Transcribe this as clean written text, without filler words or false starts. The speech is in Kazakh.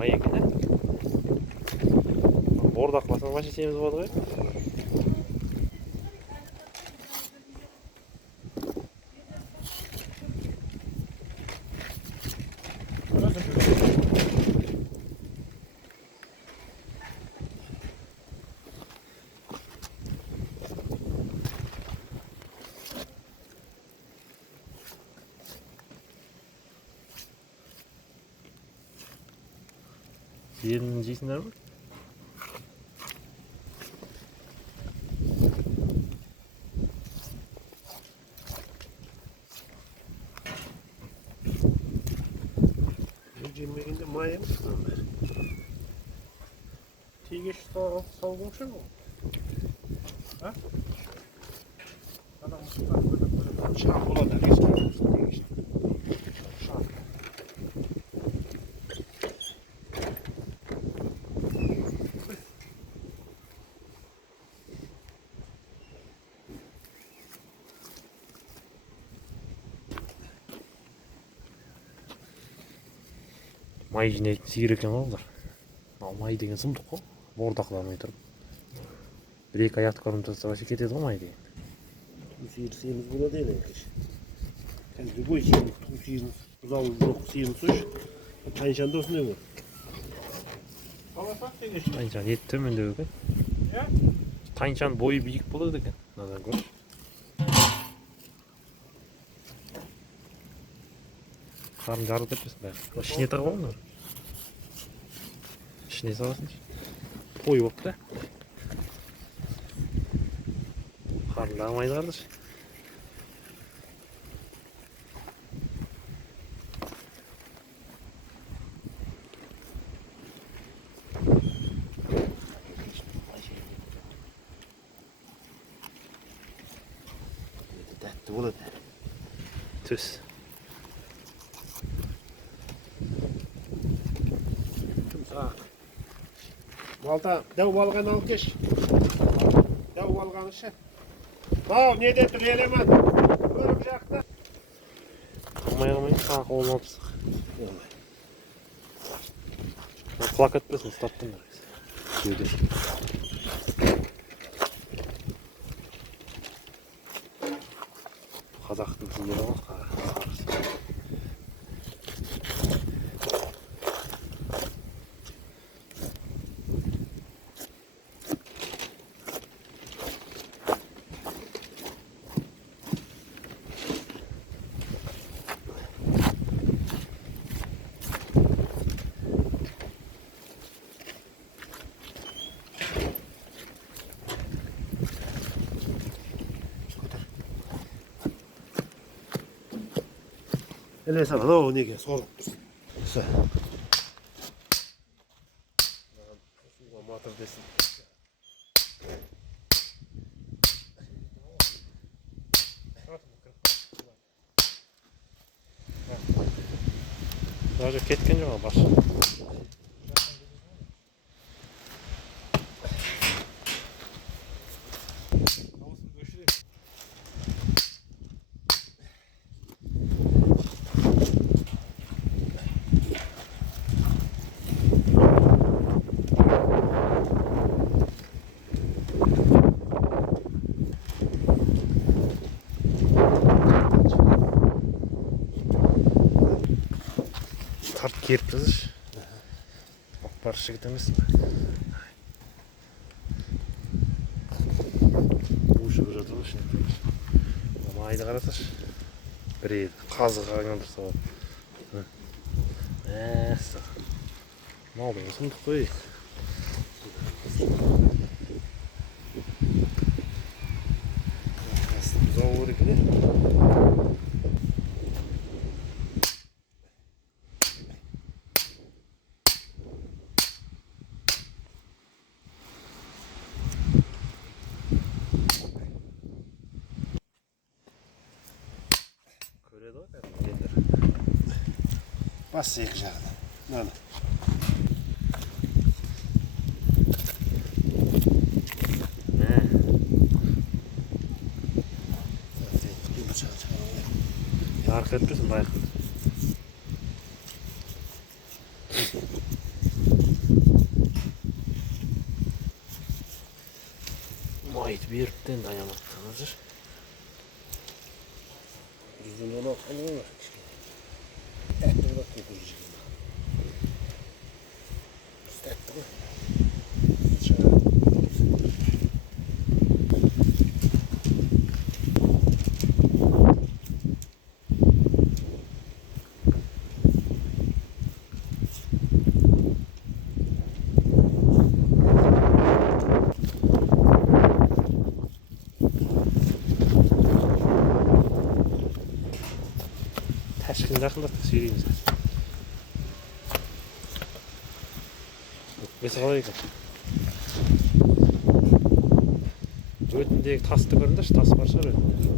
Май екен, ә? Бордақласаң қанша семіз болады ғой? Жерін жейсіңдер ме? Жемегенде май емес бұның бәрі. Тегеш сауғыңшы ма? А? Шақ болады әкесіне. Шақ. Май жинайтын сиыр екен ғой олар. Ал май деген сұмдық қой. Бордақламай тұрып. Бір-екі аяқты көрініп тұрса вообще кетеді ғой май деген. Сиыр семіз болады еді әкеш. Қазір любой сиырын, ту сиырын, бұзауы жоқ сиырын сойшы. Тайыншанда осындай болады. Қаласақ тегеш. Тайыншан ет төмендеу екен. Иә? Тайыншан бойы биік болады екен. Надан көрші. Қарын жарылып кетпесін бәрі. Ішіне тығып алың. Ішіне саласыншы. Қой болып та. Қарын дамайды қардашы. Тәтті болады. Төс. Малта дәу балған алып кеш. Дәу балғаны ше. Мау, не деп тұр елеман? Көріп жақты. Қылмай, саған қолын алып тұсақ. Құлақ өтпесін, ұстаттың бар. Кеудесі. Қазақтың сиыры ғой, қарысы. Ele sana ne o neге sorup dursun. Güzel. Matır desin. Даже кеткен жоқ бас. Тап керіп тұрсыш. Бар жігіт емес пе? Ушығы жатыр ғой ішіне. Майды қарасаш. Бір еді. Қазығы айналдырса бар. Малдың сұмдық қой. Бұзау бар екен. Бас екі жағына. Мынаны. Жарқ етпесін байқы. Mайды beripti endi ayamatdan hozir. Yüzünü ona atalım var. Ettim bak köpürücü gibi. İstettim mi? Tashkilni yaqinlatib söyleyeyim sen. Nesi kalay ekan? Ötündeki tasты көрүндү, tas бар шығар өтінде.